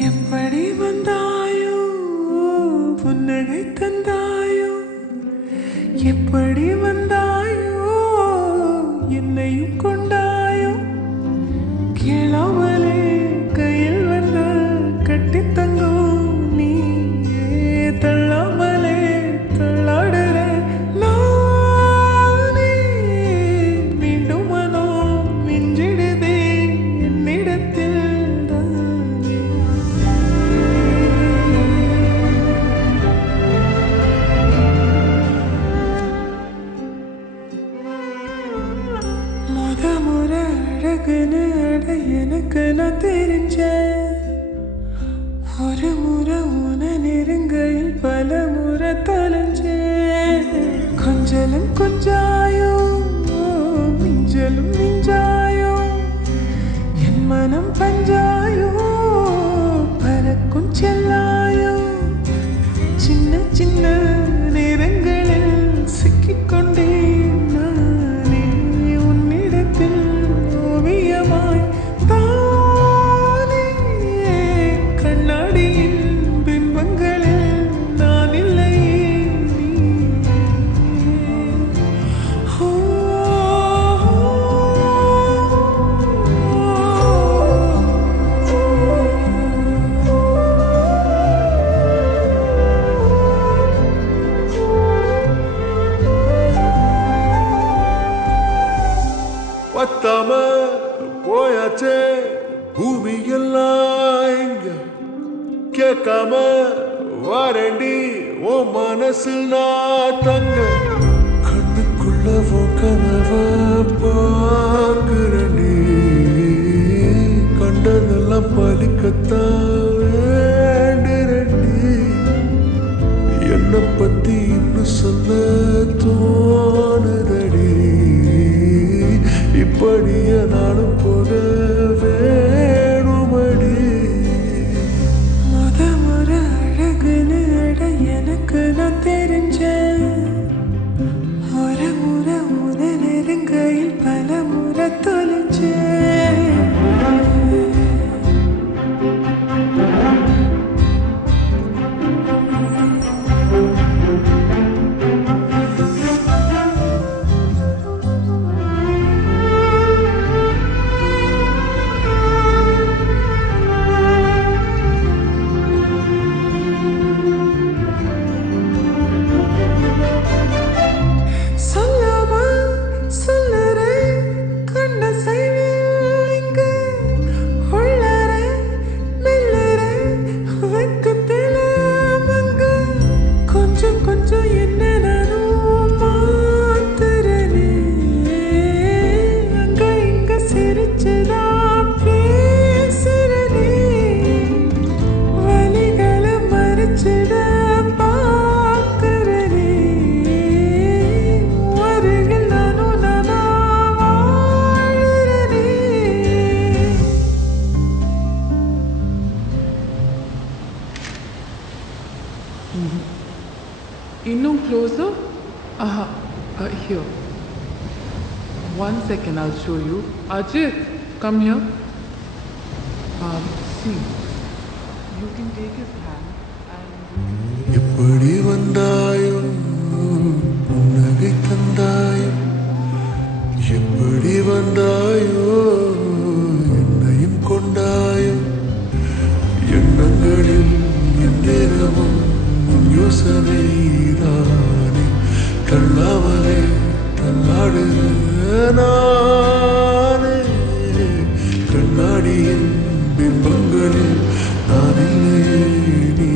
எப்படி வந்தாயோ புன்னகை தந்தாயோ எப்படி வந்தாயோ என்னையும் கொண்டாயோ கேளாமலே கையில் வந்த கட்டி தங்கோ நீ தள்ளாமலே தள்ளாடுற நானே மீண்டும் மனோ மிஞ்சிடுதே என்னிடத்தில் தானே முறை அழகுன்னு அட எனக்கு நான் தெரிஞ்சேன் ஒரு முறை உன நெருங்கையில் பல முறை தொலைஞ்சேன் கொஞ்சலும் கொஞ்சாயோ மிஞ்சலும் மிஞ்சாயோ என் மனம் பஞ்சாயோ பறக்கும் செல்லாயோ சின்ன சின்ன நேரங்களில் சிக்கிக்கொண்டேன் நானே உன்னிடத்தில் ஓவியமாய் தானே கண்ணாடியின் பிம்பங்களில் நான் இல்லையே நீ பத்தாம போயாச்சே பூமி எல்லாம் இங்க கேட்காம வாரண்டி ஓ மனசில் நான் தங்க கண்ணுக்குள்ள கனவ பார்க்கிறனே கண்டதெல்லாம் பலிக்கத்தான் வேண்டுறண்டி என்னை பத்தி இன்னும் சொல்ல தோணுதடி இப்படியே நானும் போக வேணுமடி முறை அழகுன்னு அட எனக்கு நான் தெரிஞ்சேன் ஒரு முறை உன நெருங்கையில் பல முறை தொலைஞ்சேன் Innum closer? Here. 1 second, I'll show you. Ajit, come here. See, you can take his hand and... எப்படி வந்தாயோ புன்னகை தந்தாயோ எப்படி வந்தாயோ என்னையும் கொண்டாயோ எண்ணங்களில் எந்நேரமும் யோசனைதானே தள்ளாமலே தள்ளாடுகிற நானே கண்ணாடியின் பிம்பங்களில் நான் இல்லையே நீ